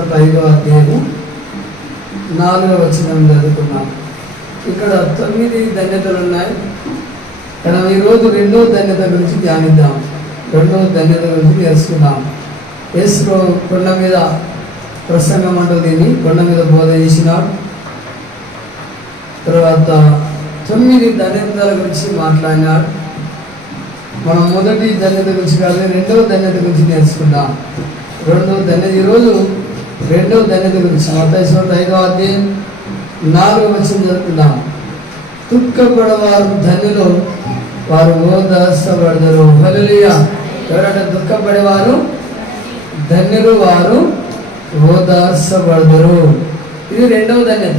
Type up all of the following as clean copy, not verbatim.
సువార్త 5వ అధ్యాయము 4వ వచనం చదువుకున్నాం. ఇక్కడ 9 ధన్యతలు ఉన్నాయి. మనం ఈరోజు 2వ ధన్యత గురించి ధ్యానిద్దాం. 2వ ధన్యత గురించి తెలుసుకుందాం. యేసు కొండ మీద ప్రసంగం అంటూ దీన్ని కొండ మీద బోధ చేసినాడు. తర్వాత 9 ధన్యతల గురించి మాట్లాడినాడు. మనం మొదటి ధన్యత గురించి కాదు, 2వ ధన్యత గురించి నేర్చుకుందాం. 2వ ధన్యత ఈరోజు 2వ ధన్యత గురించి మత్తయి సువార్త 5వ అధ్యాయం 4వ వచనం చదువుకుందాం. దుఃఖపడవారు ధన్యులు, వారు ఓదార్చబడతారు. హల్లెలూయా. ఎవరంటే దుఃఖపడేవారు ధన్యులు, వారు ఓదార్చబడతారు. ఇది 2వ ధన్యత.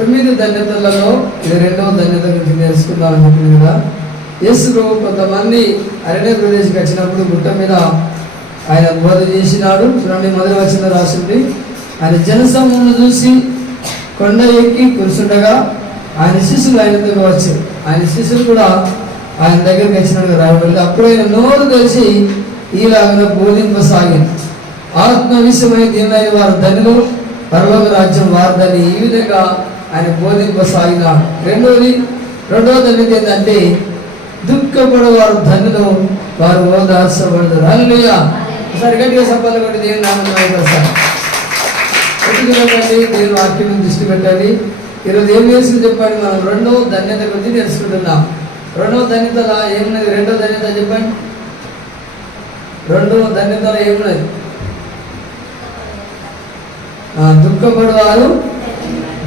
9 ధన్యతలలో ఇది 2వ ధన్యత గురించి నేర్చుకుందాం అనుకుంటుంది కదా. యేసు కొంతమంది అరణ్య ప్రదేశంకి వచ్చినప్పుడు గుట్ట మీద ఆయన బోధ చేసినాడు. చూడండి, మొదటి వచనం రాసింది. ఆయన జనసమూహం చూసి కొండ ఎక్కి కూర్చుండగా ఆయన శిష్యులు ఆయన దగ్గర వచ్చారు. ఆయన శిష్యులు కూడా ఆయన దగ్గరికి వచ్చినట్టుగా రాయబడింది. అప్పుడు ఆయన నోరు తెరిచి ఈలాగా బోధింపసాగింది. ఆత్మ విషయమై దీనిలో వారు ధనులు, పరలోక రాజ్యం వారిదని ఈ విధంగా ఆయన బోధింపసాగినాడు. రెండవ ధన్యత ఏంటంటే దుఃఖపడేవారు ధన్యులు, వారు ఓదార్చబడతారు. హల్లెలూయా. ఒకసారి గట్టిగా చెప్పాలి. కొట్టి దేవుని నామమున పెట్టండి. దేవుని వాక్యం దృష్టి పెట్టండి. ఈరోజు ఏం చేసి చెప్పండి. మనం 2వ ధన్యత గురించి తెలుసుకుంటున్నాం. 2వ ధన్యతలో ఏమున్నది? 2వ ధన్యత చెప్పండి. 2వ ధన్యతలో ఏమున్నది? దుఃఖపడేవారు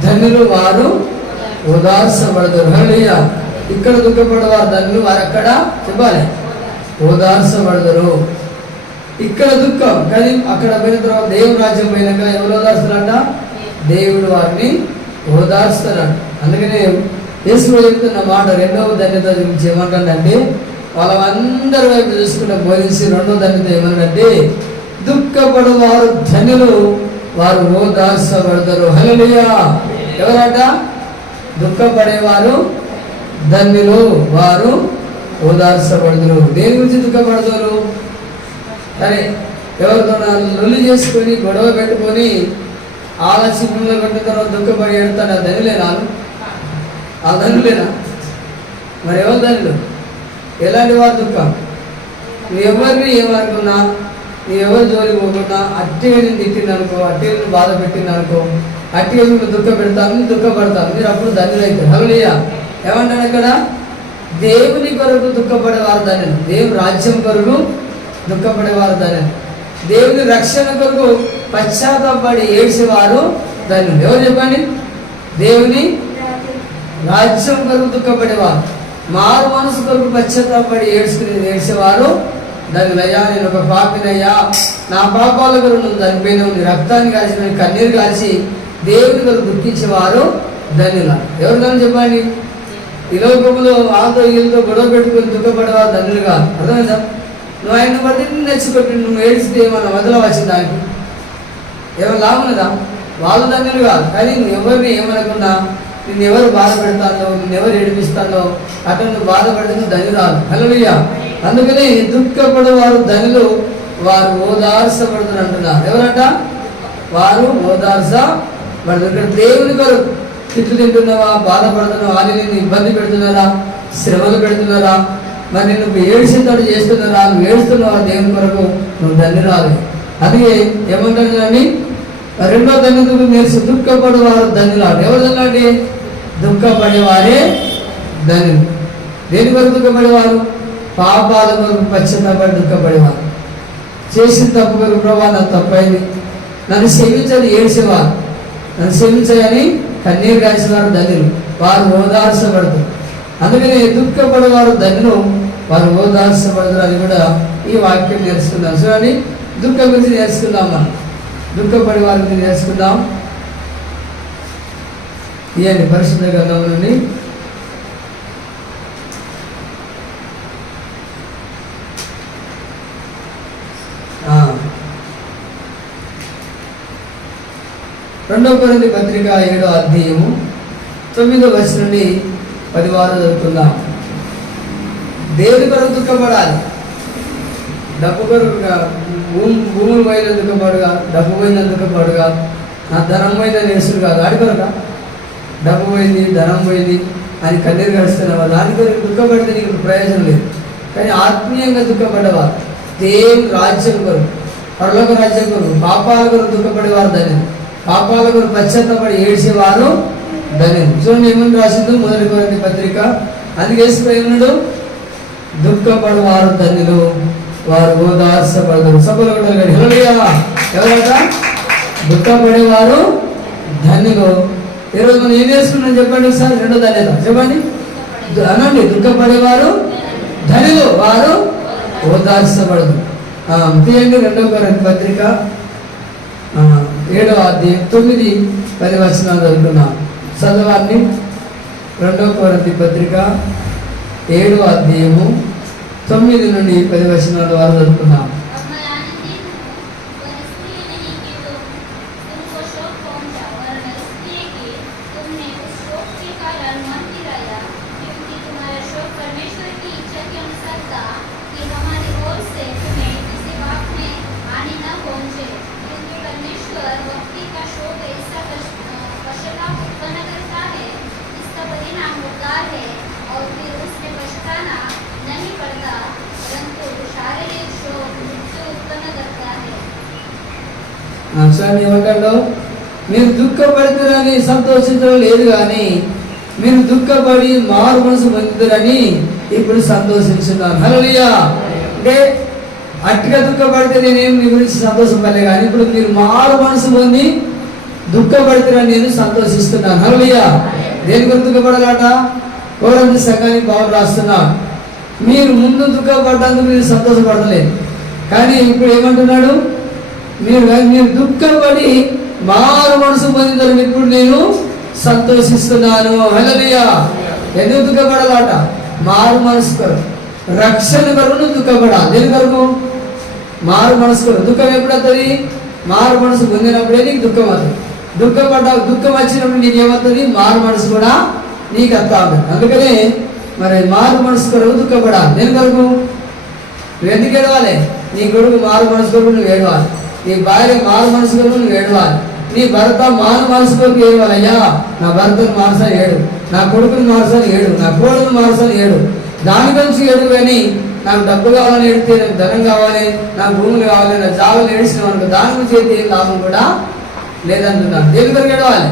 ధన్యులు, వారు ఓదార్చబడతారు. హల్లెలూయా. ఇక్కడ దుఃఖపడేవారు ధన్యులు, వారు అక్కడ చెప్పాలి ఓదార్చబడతారు. ఇక్కడ దుఃఖం కానీ అక్కడ పోయిన తర్వాత దేవుని రాజ్యం పోయినాక ఎవరు ఓదార్స్తారంట? దేవుడు వారిని ఓదార్స్తాడు. అందుకనే యేసు చెప్తున్న మాట 2వ ధన్యత గురించి ఏమంటాడంటే, వాళ్ళందరి వైపు చూసుకుంటే బోధించి 2వ ధన్యత ఏమన్నాడంటే దుఃఖపడేవారు ధన్యులు, వారు ఓదార్చబడతారు. హల్లెలూయా. ఎవరట? దుఃఖపడేవారు ధన్యులు, వారు ఓదార్చబడతారు. దేని గురించి దుఃఖపడతారు? సరే, ఎవరితో లొల్లి చేసుకొని గొడవ పెట్టుకొని ఆలస్యంలో పెట్టిన తర్వాత దుఃఖపడి ఏడుతాడు. ఆ ధనులేనా? ఆ ధనులేనా? మరి ఎవరు ధనులు? ఎలాంటి వారు దుఃఖం? నువ్వు ఎవరిని ఏమనుకున్నా, నువ్వు ఎవరు జోలికి పోకున్నా, అట్టిగా నేను తిట్టిననుకో, అట్టిగా నేను బాధ పెట్టిననుకో, అట్టిగా నువ్వు దుఃఖపెడతాను, దుఃఖపడతాను, మీరు అప్పుడు ధన్యులు అవుతారు. హల్లెలూయా. ఏమంటాడు అక్కడ? దేవుని కొరకు దుఃఖపడేవారు ధన్యులు, దేవుని రాజ్యం కొరకు దుఃఖపడేవారు ధన్యులు, దేవుని రక్షణ కొరకు పశ్చాత్తాపడి ఏడ్చేవారు ధన్యులు. ఎవరు చెప్పండి? దేవుని రాజ్యం కొరకు దుఃఖపడేవారు, మారు మనసు కొరకు పశ్చాత్తాపడి ఏడ్చేవారు ధన్యులు. అయ్యా, నేను ఒక పాపినయ్యా, నా పాపాల కొరకు నువ్వు చనిపోయినావు, నీ రక్తాన్ని కాల్చి, నీ కన్నీరు కాల్చి దేవుని కొరకు దుఃఖించేవారు ధన్యుల. ఎవరు ధన్యులు చెప్పండి? ఈ లోకంలో వాళ్ళతో వీళ్ళతో గొడవ పెట్టుకుని దుఃఖపడేవారు ధన్యులు కాదు. అర్థమైందా? నువ్వు ఆయన బట్టి నచ్చిపెట్టి నువ్వు ఏడిస్తే ఏమన్నా వదలవచ్చు, దానికి ఏమైనా లాభం లేదా? వాళ్ళు ధన్యులు కాదు. కానీ నువ్వు ఎవరిని ఏమనకుండా నిన్ను ఎవరు బాధ పెడతానో, నిన్ను ఎవరు ఏడిపిస్తానో అట్లా నువ్వు బాధపడితే నువ్వు ధన్యురాలు. హల్లెలూయా. అందుకని దుఃఖపడేవారు ధన్యులు, వారు ఓదార్చబడతారు అంటున్నారు. ఎవరట? వారు ఓదార్చబడతారు. ఇక్కడ దేవుని కొరకు తిట్లు తింటున్నావా, బాధపడుతున్నావా, వాళ్ళు నిన్ను ఇబ్బంది పెడుతున్నారా, శ్రమలు పెడుతున్నారా, మరి నువ్వు ఏడ్చేటట్టు చేస్తున్నారా, నువ్వు ఏడుస్తున్నావా దేవుని కొరకు, నువ్వు ధన్యురాలు. అది ఏమంటారు కానీ 2వ ధన్యతకు నేర్చి దుఃఖపడేవారు ధన్యురాలు. ఎవరు ధన్యులండి? దుఃఖపడేవారే ధన్యులు. దేని కొరకు దుఃఖపడేవారు? పాపాల కొరకు పశ్చాత్తాపడి దుఃఖపడేవారు. చేసిన తప్పు కొరకు, ప్రభా నా తప్పైంది, నన్ను క్షమించని ఏడ్చేవారు, నన్ను క్షమించని కన్నీరు కాల్చేవారు ధన్యులు, వారు ఓదార్చబడతారు. అందుకని దుఃఖపడేవారు ధన్యులు, వారు ఓదార్చబడతారు అని కూడా ఈ వాక్యం నేర్చుకుందాం. చూడండి, దుఃఖం గురించి నేర్చుకుందాం. మనం దుఃఖపడే వారి గురించి నేర్చుకుందాం. ఇవన్నీ పరిశుద్ధ గ్రంథం నుండి రెండవ కొరింథీ పత్రిక 7వ అధ్యాయము 9వ వచనం నుండి 10 వారు చదువుకుందాం. దేవుని కొరకు దుఃఖపడాలి. డబ్బు కొరకుగా భూములు పోయినందుకు పాడుగా, డబ్బు పోయినందుకు పాడుగా, నా ధనం పోయిందని ఏడుస్తుడు కాదు. ఆడి కొరక డబ్బు పోయింది, ధనం పోయింది అని కన్నీరు గడుస్తున్నావా, దాని కొరకు దుఃఖపడితే నీకు ప్రయోజనం లేదు. కానీ ఆత్మీయంగా దుఃఖపడ్డవా, దేవుని రాజ్యం కొరకు, పరలోక రాజ్యం కొరకు, పాపాల కొరకు దుఃఖపడేవారు ధన్యులు, పాపాల కొరకు పశ్చాత్తపడి ఏడ్చేవారు ధన్యులు. చూడండి ఏమని రాసిందో 1 కొరింథీ పత్రిక. అందుకే ఏమన్నాడు, దుఃఖపడవారు ధన్యులు, వారు ఓదార్చబడతారు. సభలో ఎవరట దుఃఖపడేవారు ధన్యులు. ఈరోజు మనం ఏం చేసుకున్నాం చెప్పండి ఒకసారి. రెండో ధన్యత చెప్పండి అనండి. దుఃఖపడేవారు ధన్యులు, వారు ఓదార్చబడదు. తీయండి 2 కొరింథీ పత్రిక 7వ అధ్యాయం 9-10 వచనాలు చదువుకున్నాం. చదవాన్ని 2 కొరింథీ పత్రిక 7వ అధ్యాయము 9-10 వచనాల వారు చదువుకున్నాం. ఏమంటాడు, మీరు దుఃఖపడతారని సంతోషించడం లేదు, కానీ మీరు దుఃఖపడి మారు మనసు పొందుతారని ఇప్పుడు సంతోషించున్నాను. హల్లెలూయా. అంటే అట్టిగా దుఃఖపడితే నేనేం మీ గురించి సంతోషపడలే, కానీ ఇప్పుడు మీరు మారు మనసు పొంది దుఃఖపడతారని నేను సంతోషిస్తున్నాను. హల్లెలూయా. దేని గురించి దుఃఖపడాలట? కొరింథీ సంఘానికి పౌలు రాస్తున్నాడు, మీరు ముందు దుఃఖపడ్డందుకు మీరు సంతోషపడలేదు, కానీ ఇప్పుడు ఏమంటున్నాడు, మీరు దుఃఖపడి మారు మనసు పొందిన ఇప్పుడు నేను సంతోషిస్తున్నాను. హల్లెలూయా. ఎందుకు దుఃఖపడాలట? మారు మనసు కొరకు, రక్షణ కొరకు దుఃఖపడాలి. దేని కొరకు? మారు మనసు కొరకు. దుఃఖం ఎప్పుడు వస్తుంది? మారు మనసు పొందినప్పుడే నీకు దుఃఖం అవుతుంది. దుఃఖం వచ్చినప్పుడు నీకు ఏమవుతుంది? మారు మనసు కూడా నీకు వస్తా ఉంటుంది. అందుకనే మరి మారు మనసు కొరకు దుఃఖపడాలి. దేని కొరకు? నువ్వు ఎందుకు ఏడవాలి? నీ కొడుకు మారు మనసు కొరకు నువ్వు ఏడవాలి, నీ భార్య మారు మనసు కొరకు నువ్వు ఏడవాలి, నీ భర్త మారు మనసు కొరకు ఏడవాలి. అయ్యా నా భర్తను మార్చాలి ఏడు, నా కొడుకుని మార్చాలి ఏడు, నా కోడలు మార్చాలి ఏడు, దాని గురించి ఏడు. కానీ నాకు డబ్బు కావాలని ఏడితే, నాకు ధనం కావాలి, నాకు భూములు కావాలి, నా జాబులు ఏడిసిన అనుకో, దాని గురించి అయితే ఏం లాభం కూడా లేదంటున్నాను. దేని కొరకు ఏడవాలి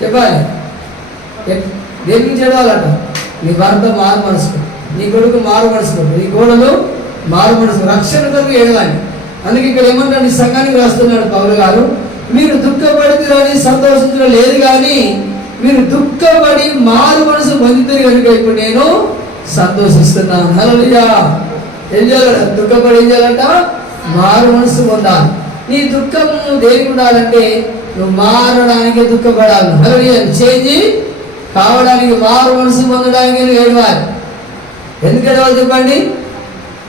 చెప్పాలి? దేని గురించి ఏడవాలంట? నీ భర్త మారు మనసు, నీ కొడుకు మారు మనసు, నీ కోడలు మారు మనసు, రక్షణ కొరకు ఏడవాలి. అందుకే ఇక్కడ ఏమంటాడు, ఈ సంఘానికి రాస్తున్నాడు పౌలు గారు, మీరు దుఃఖపడితే సంతోషించడం లేదు, కానీ మీరు దుఃఖపడి మారు మనసు పొందితే కనుక ఇప్పుడు నేను సంతోషిస్తున్నాను. హల్లెలూయా. ఏం చేయాలట? దుఃఖపడి ఏం చేయాలంట? మారు మనసు పొందాలి. నీ దుఃఖము దేనికి ఉండాలంటే నువ్వు మారడానికి దుఃఖపడాలి. హల్లెలూయా. చేంజ్ కావడానికి, మారు మనసు పొందడానికి నువ్వు ఏడవాలి. ఎందుకు ఏడవాలి చెప్పండి?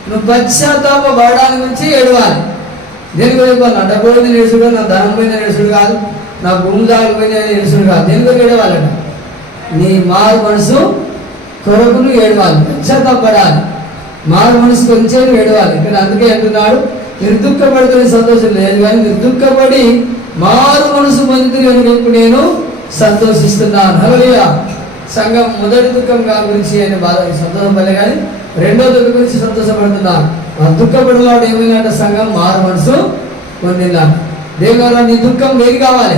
నువ్వు పశ్చాత్తాపడడానికి గురించి ఏడవాలి. దేనికి ఏడవాలి? నా డబ్బు పోయింది నేర్చుడు, నా ధనం పోయింది నేర్చుడు కాదు, నా భూమి దాగిపోయింది నేర్చుడు కాదు. దేనికి ఏడవాలట? నీ మారు మనసు కొరకు నువ్వు ఏడవాలి, పశ్చాత్తాపడాలి, మారు మనసు గురించే నువ్వు ఏడవాలి. ఇక్కడ అందుకే అంటున్నాడు, మీరు దుఃఖపడితే సంతోషం లేదు, కానీ మీరు దుఃఖపడి మారు మనసు పొందితే కనుక ఇప్పుడు నేను సంతోషిస్తున్నాను. హల్లెలూయా. సంఘం మొదటి దుఃఖం గురించి ఆయన బాధ సంతోషపడలే, కానీ రెండో దుఃఖం గురించి సంతోషపడుతున్నారు. దుఃఖపడేవాడు ఏమైనా సంఘం మారు మనసు పొందిందా? దేవుడు నీ దుఃఖం ఏది కావాలి?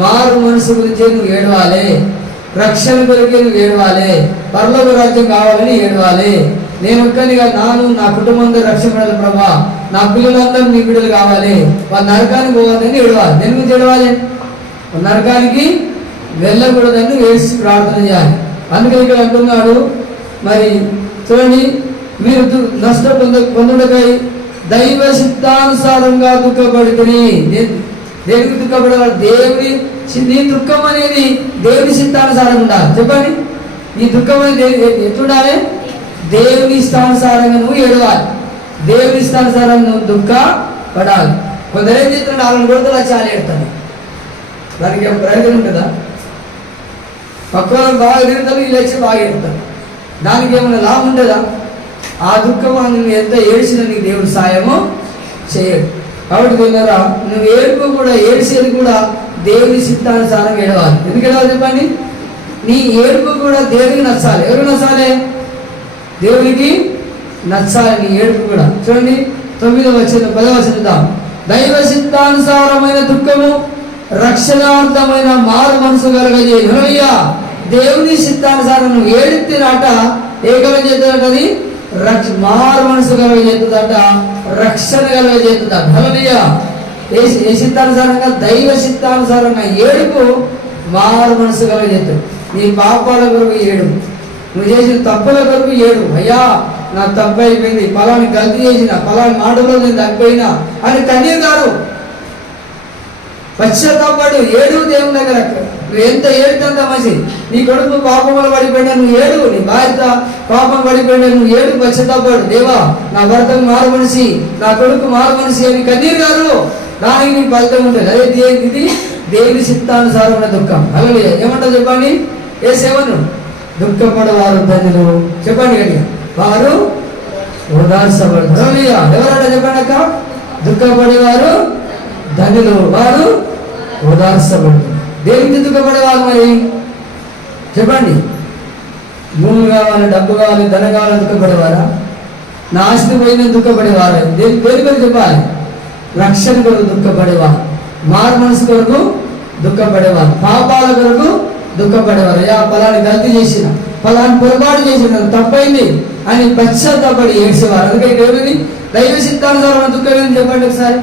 మారు మనసు గురించి నువ్వు ఏడవాలి, రక్షణ కొరకే నువ్వు ఏడవాలి, పరలోక రాజ్యం కావాలని ఏడవాలి. నేను ఒక్కనిగా నా కుటుంబం రక్షణ పడాలి ప్రభా, నా పిల్లలందరూ నీ బిడ్డలు కావాలి, వాళ్ళ నరకానికి పోవాలని ఏడవాలి. దేని గురించి ఏడవాలి? నరకానికి వెళ్ళకూడదని వేసి ప్రార్థన చేయాలి. అందుకని ఇక్కడ అంటున్నాడు, మరి చూడండి, మీరు నష్టం పొందుటకై దైవ సిద్ధానుసారంగా దుఃఖపడుతుంది. దేనికి దుఃఖపడాలి? దేవుని, నీ దుఃఖం అనేది దేవుని సిద్ధానుసారంగా ఉండాలి. చెప్పండి, నీ దుఃఖం అనేది ఎట్లుండాలి? దేవుని ఇష్టానుసారంగా నువ్వు ఏడవాలి, దేవుని ఇష్టానుసారంగా నువ్వు దుఃఖపడాలి. కొందరు ఏం చేస్తున్నాడు? వాళ్ళని కొడుకులా చాలా ఏడతాడు, దానికి ఏం ప్రయోజనం ఉంటుందా? పక్క వాళ్ళని బాగా తిడతారు, వీళ్ళు వచ్చి బాగా ఏడతారు, దానికి ఏమైనా లాభం ఉంటుందా? ఆ దుఃఖం నువ్వు ఎంత ఏడ్చినా నీకు దేవుడు సాయము చేయడు. కాబట్టి విన్నారా, నువ్వు ఏడుపు కూడా ఏడ్చేది కూడా దేవుని చిత్తానుసారం ఏడవాలి. ఎందుకు ఏడవాలి చెప్పండి? నీ ఏడుపు కూడా దేవునికి నచ్చాలి. ఎవరు నచ్చాలి? దేవునికి నచ్చాలి నీ ఏడుపు కూడా. చూడండి 9వ వచనం 10వ వచనం, దైవ చిత్తానుసారమైన దుఃఖము రక్షణార్థమైన మారు మనసు కలగజేయు. హల్లెలూయా. దేవుని చిత్తానుసారం నువ్వు ఏడుతినట ఏ కలగజేస్తుందట? అది మారు మనసు కలగజేస్తుందట, రక్షణ కలగజేస్తుందట. హల్లెలూయా. ఏ చిత్తానుసారంగా? దైవ చిత్తానుసారంగా ఏడుపు మారు మనసు కలగజేస్తుంది. నీ పాపాల కొరకు ఏడు, నువ్వు చేసిన తప్పుల కొరకు ఏడు. అయ్యా నా తప్పు అయిపోయింది, పలాని గల్తీ చేసిన, పలాని మాటలో నేను తప్పిపోయినా అని కన్నీరు కాదు, పశ్చాత్తాపడు, ఏడు దేవుని దగ్గర. నువ్వు ఎంత ఏడుతంత మంచి. నీ కొడుకు పాపంలో పడిపోయినా నువ్వు ఏడు, నీ భార్య పాపం పడిపోయినా నువ్వు ఏడు, పశ్చాత్తాపడు. దేవా నా భర్తకు మారు మనిషి, నా కొడుకు మారు మనిషి అని కన్నీరు కాదు, దానికి నీకు ఫలితం ఉంటుంది. అదే ఇది దేవుని చిత్తానుసారమైన దుఃఖం. అలాగే ఏమంటారు చెప్పండి? ఏ సేవను? దుఃఖపడవారు ధన్యులు. చెప్పండి గట్టిగా, వారు ఓదార్చబడతారు. ఎవరంట చెప్పండి అక్క? దుఃఖపడేవారు ధన్యులు, వారు ఓదార్చబడతారు. దేనికి దుఃఖపడేవారు మరి చెప్పండి? భూమి కావాలి, డబ్బు కావాలి, ధనం కావాలని దుఃఖపడేవారా? నా ఆస్తి పోయిన దుఃఖపడేవారు. దేని కొరకు చెప్పాలి? రక్షణ కొరకు దుఃఖపడేవారు, మారు మనసు కొరకు దుఃఖపడేవారు, పాపాల కొరకు దుఃఖపడేవారు. అయ్యా పలాని గల్తీ చేసిన, పలాని పొరపాటు చేసిన, తప్పైంది అని పశ్చాత్తాపడి ఏడ్చేవారు. అందుకే దేవుని దైవ చిత్తానుసారమైన దుఃఖం ఏమని చెప్పండి ఒకసారి?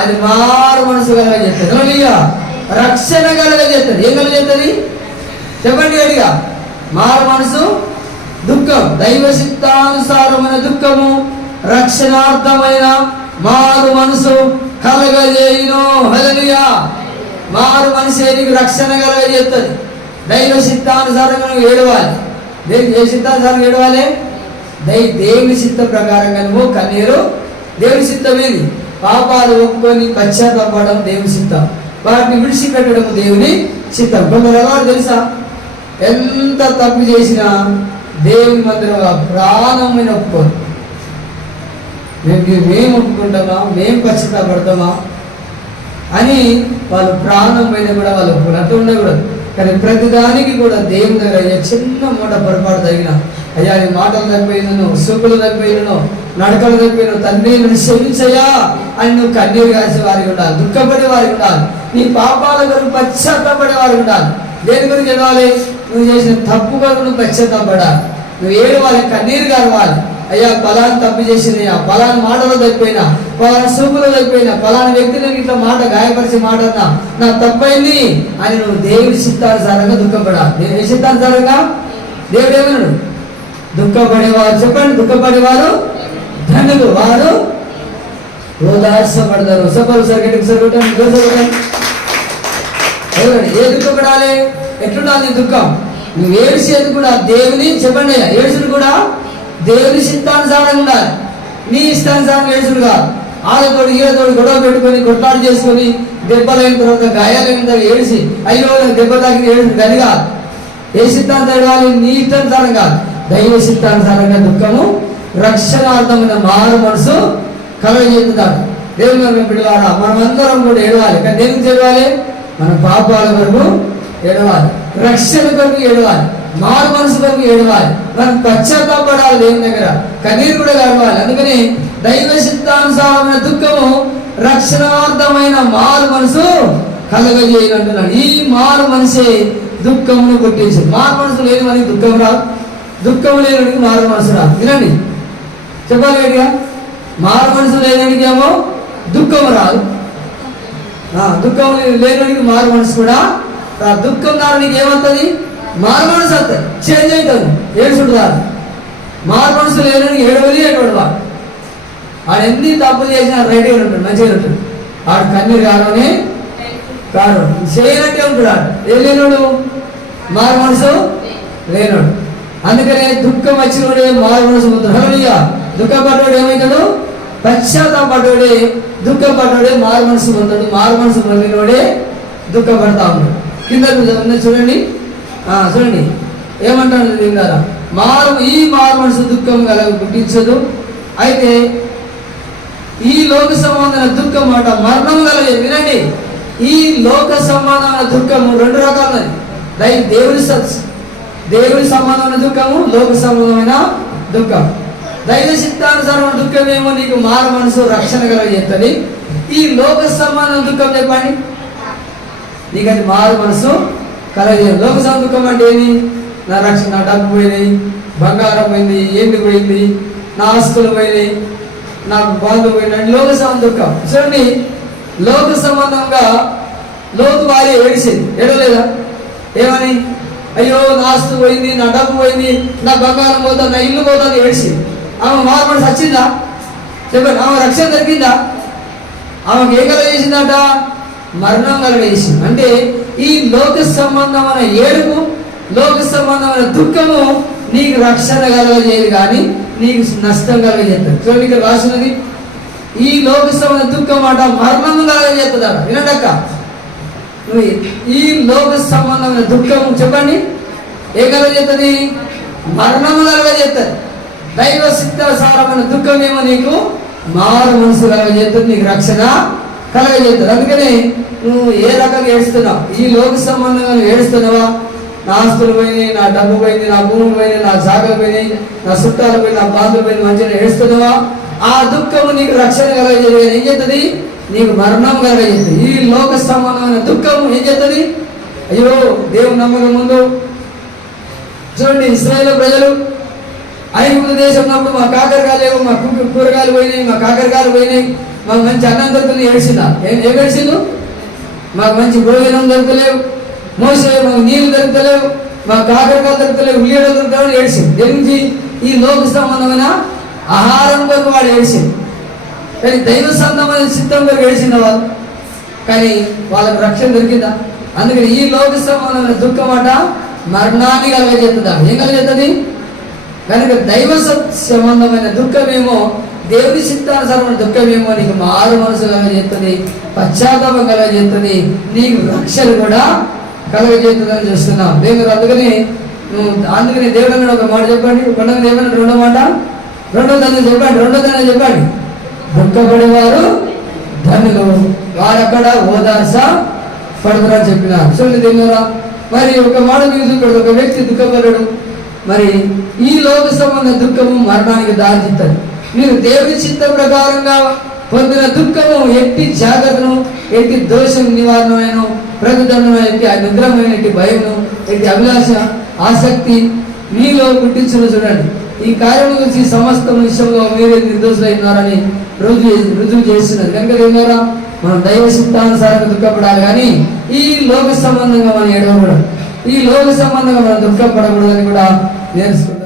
అది మారు మనసు కలగజేస్తుంది. హల్లెలూయా. రక్షణ కలగజేస్తుంది. ఏం కలగజేస్తుంది చెప్పండి గట్టిగా? మారు మనసు దుఃఖం, దైవ చిత్తానుసారమైన దుఃఖము రక్షణార్థమైన మారు మనసు కలగజేయును. హల్లెలూయా. మారు మనసు నీకు రక్షణ కలగజేస్తుంది. దైవ చిత్తానుసారంగా నువ్వు ఏడవాలి. ఏ చిత్తానుసారంగా ఏడవాలి? దేవుని చిత్త ప్రకారంగా నువ్వు కన్నీరు. దేవుని చిత్తం ఏది? పాపాలు ఒప్పుకొని పశ్చాత్తాపడడం దేవుని చిత్తం, వాటిని విడిచిపెట్టడం దేవుని చిత్తం. కొందరు ఎవరు తెలుసా? ఎంత తప్పు చేసినా దేవుని మందిరంగా ప్రాణమైన ఒప్పుకోరు. మేము ఒప్పుకుంటామా, మేము పశ్చాత్తాపడతామా అని వాళ్ళు ప్రాణం పైన కూడా వాళ్ళు ఒప్పుకోరు. అట్లా ఉండకూడదు. కానీ ప్రతిదానికి కూడా దేవుని దగ్గర అయ్యా చిన్న మూట పొరపాటు తగిన, అయ్యా నీ మాటలు తగ్గిపోయినను, సూపులు తగ్గిపోయినను, నడకలు తగ్గిపోయిన తండ్రి నువ్వు క్షమించయ్యా అని నువ్వు కన్నీరు కాసే వారికి ఉండాలి, దుఃఖపడే వారికి ఉండాలి, నీ పాపాల కొరకు పశ్చాత్తాపడే వారికి ఉండాలి. దేని గురించి ఏడవాలి? నువ్వు చేసిన తప్పు కొరకు నువ్వు పశ్చాత్తాపడాలి, నువ్వు ఏడవాలి, కన్నీరు కావాలి. అయ్యా పలాని తప్పు చేసినయ్యా, పలాని మాటలో తగ్గిపోయినా, పలాని సూపులో తగ్గిపోయినా, పలాని వ్యక్తిని ఇట్లా మాట గాయపరిచే మాట అన్నా, నా తప్పైంది అని నువ్వు దేవుడి చిత్తానుసారంగా దుఃఖపడాలి. దేవుడి చిత్తానుసారంగా దేవుడు ఏమన్నాడు? దుఃఖపడేవారు చెప్పండి, దుఃఖపడేవారు ధన్యులు, వారు ఓదార్చబడతారు. సపోజ్ ఏ దుఃఖపడాలి? ఎట్లుండాలి దుఃఖం? నువ్వు ఏడ్చేది కూడా దేవుని చెప్పండి, ఏడ్చుడు కూడా దేవుని చిత్తానుసారంగా ఉండాలి. నీ ఇష్టానుసారం ఏడ్చుడు కాదు. ఆడతోడు ఈడతోడు గొడవ పెట్టుకొని కొట్లాడు చేసుకొని దెబ్బలైన తర్వాత గాయాలైన తర్వాత ఏడిసి అయ్యో దెబ్బ తాకి ఏడుచుడు గది కాదు. ఏ చిత్తానుసారం ఏడవాలి? నీ ఇష్టానుసారం కాదు, దైవ చిత్తానుసారంగా దుఃఖము రక్షణార్థమైన మారు మనసు కలగజేస్తాడు. దేవుని బిడ్డలారా మనమందరం కూడా ఏడవాలి. కానీ దేనికి ఏడవాలి? మన పాపాల కొరకు ఏడవాలి, రక్షణ కొరకు ఏడవాలి, మారు మనసు కొరకు ఏడవాలి, మనం పశ్చాత్తాపడాలి, దేవుని దగ్గర కన్నీరు కూడా గడవాలి. అందుకని దైవ చిత్తానుసారమైన దుఃఖము రక్షణార్థమైన మారు మనసు కలగజేయాలంటున్నాడు. ఈ మారు మనసే దుఃఖమును కొట్టేసి. మారు మనసు లేని మనకి దుఃఖం రాదు, దుఃఖం లేనివాడికి మారు మనసు రాదు. వినండి చెప్పాలి గట్టిగా, మారు మనసు లేనివాడికి ఏమో దుఃఖం రాదు, దుఃఖం లేనివాడికి మారు మనసు కూడా రాదు. దుఃఖం రావడానికి ఏమవుతుంది? మారు మనసు వస్తుంది, చేంజ్ అవుతుంది, ఏడుచుడు రాదు. మారు మనసు లేనివాడికి ఏడవలి ఏడవడు. వాడు ఆడు ఎన్ని తప్పులు చేసినా రైట్గా ఉంటాడు, మంచిగా ఉంటాడు. ఆడు కన్నీరు కాలోనే కాడు, చేయనట్టే ఉంటాడు. ఆడు ఏం లేనోడు? మారు మనసు లేనోడు. అందుకనే దుఃఖం వచ్చినోడే మారు మనసు పొందుతాడు. హల్లెలూయా. దుఃఖపడ్డోడు ఏమవుతాడు? పశ్చాత్తాపడ్డోడే దుఃఖపడ్డోడే మారు మనసు పొందుతాడు. మారు మనసు పొందినోడే దుఃఖపడతా ఉన్నాడు. కింద చూడండి, చూడండి ఏమంటాడు? ఈ మారు మనసు దుఃఖం పుట్టించదు. అయితే ఈ లోక సంబంధమైన దుఃఖం మాట మరణం కలగదు. వినండి, ఈ లోక సంబంధమైన దుఃఖము రెండు రకాలది. దేవుని సంబంధమైన దుఃఖము, లోక సంబంధమైన దుఃఖం. దైవ చిత్తానుసారమైన దుఃఖం ఏమో నీకు మారు మనసు రక్షణ కలగజేస్తుంది. ఈ లోక సంబంధం దుఃఖం చెప్పండి, నీకు అది మారు మనసు కలగజేయదు. లోక సంబంధ దుఃఖం అంటే ఏమి? నా రక్షణ, నా డబ్బు పోయినాయి, బంగారం పోయింది, ఏంటి పోయింది, నా ఆస్తులు పోయినాయి, నాకు బాధలు పోయినాయి, లోక సంబంధ దుఃఖం. చూడండి, లోక సంబంధంగా లోతు భార్య ఏడిసింది, ఏడలేదా? ఏమని? అయ్యో నా ఆస్తు పోయింది, నా డబ్బు పోయింది, నా బంగారం పోతా, నా ఇల్లు పోతా అని ఏడిసింది. ఆమె మారు మనసు వచ్చిందా? చెప్పండి, ఆమె రక్షణ దొరికిందా? ఆమెకు ఏ కలగజేసిందట? మరణం కలగజేసింది. అంటే ఈ లోక సంబంధమైన ఏడుపు, లోక సంబంధమైన దుఃఖము నీకు రక్షణ కలగజేయదు, కానీ నీకు నష్టం కలగజేస్తుంది. చూడండి, ఇక్కడ రాసినది ఈ లోక సంబంధ దుఃఖం మాట మరణం కలగజేస్తుందట. వినండక్క, ఈ లోక సంబంధమైన దుఃఖం చెప్పండి ఏ కలగజేస్తుంది? మరణము కలగజేస్తుంది. దైవ సిద్ధాసారమైన దుఃఖం ఏమో నీకు మారు మనసు కలగజేస్తుంది, నీకు రక్షణ కలగజేస్తుంది. అందుకని నువ్వు ఏ రకంగా ఏడుస్తున్నావు? ఈ లోక సంబంధంగా నువ్వు ఏడుస్తున్నావా? నా ఆస్తులు పోయినాయి, నా డబ్బు పోయింది, నా భూములు పోయినాయి, నా జాగలు పోయినాయి, నా చుట్టాలు పోయి, నా బాధలు పోయి మంచిగా ఏడుస్తున్నావా? ఆ దుఃఖము నీకు రక్షణ కలగజేది. ఏం చేస్తుంది? నీకు మరణం కలగజేస్తుంది. ఈ లోక సంబంధమైన దుఃఖము ఏం చేస్తుంది? అయ్యో దేవుని నమ్మకం ముందు చూడండి, ఇశ్రాయేలు ప్రజలు ఐగుప్తు దేశం ఉన్నప్పుడు మా కాకరకాయలు లేవు, మా కూరగాయలు పోయినాయి, మా కాకరకాయలు పోయినాయి, మాకు మంచి అన్నం దొరుకుతుంది ఏడ్చిందా? ఏం ఏడ్చిండు? మాకు మంచి భోజనం దొరకలేవు, మోసే మాకు నీళ్ళు దొరకలేవు, మాకు కాకరకాయలు దొరకలేవు, ఉల్లిగడ్డలు దొరుకుతామని ఏడ్చింది. దేనికి? ఈ లోక సంబంధమైన ఆహారం కొరకు వాడు ఏడ్చింది. కానీ దైవ సంబంధమైన చిత్తం కొరకు ఏడ్చింది వాళ్ళు, కానీ వాళ్ళకు రక్షణ దొరికిందా? అందుకని ఈ లోక సంబంధమైన దుఃఖం అట మరణాన్ని కలగజేస్తుందా? ఏం కలగజేస్తుంది? కనుక దైవ సంబంధమైన దుఃఖమేమో, దేవుని చిత్తానుసారమైన దుఃఖమేమో నీకు మారు మనసు కలగజేస్తుంది, పశ్చాత్తాపం కలగజేస్తుంది, నీకు రక్షణ కూడా కలగజేస్తుందని చూస్తున్నావు దేవుడు. అందుకని దేవుడు అన్నాడు ఒక మాట చెప్పండి, పండుగ ఏమన్నా రెండో మాట, రెండో దాన్ని చెప్పండి, దుఃఖపడేవారు ధనులు, వారక్కడ ఓదార్స పడుతున్నారు చెప్పినారు. చూడండి దేవురా, మరి ఒక మాట మీరు చూపడు, ఒక వ్యక్తి దుఃఖపడడు, మరి ఈ లోక సంబంధ దుఃఖము మరణానికి దారితీస్తుంది. మీరు దేవుని చిత్త ప్రకారంగా పొందిన దుఃఖము ఎట్టి జాగ్రత్తను, ఎట్టి దోషం నివారణమైన ప్రతిదండమైన, ఎట్టి నిద్రమైన, ఎట్టి భయము, ఎట్టి అభిలాష, ఆసక్తి మీలో పుట్టించిన చూడండి. ఈ కార్యం గురించి సమస్త విషయంలో మీరే నిర్దోషులైనారని రుజువు చేస్తున్నది. కనుక దేవురా, మనం దైవ చిత్తానుసారంగా దుఃఖపడాలి, కానీ ఈ లోక సంబంధంగా మనం ఏడవకూడదు, ఈ లోక సంబంధంగా మనం దుఃఖపడకూడదని కూడా నేర్చుకుంటాం.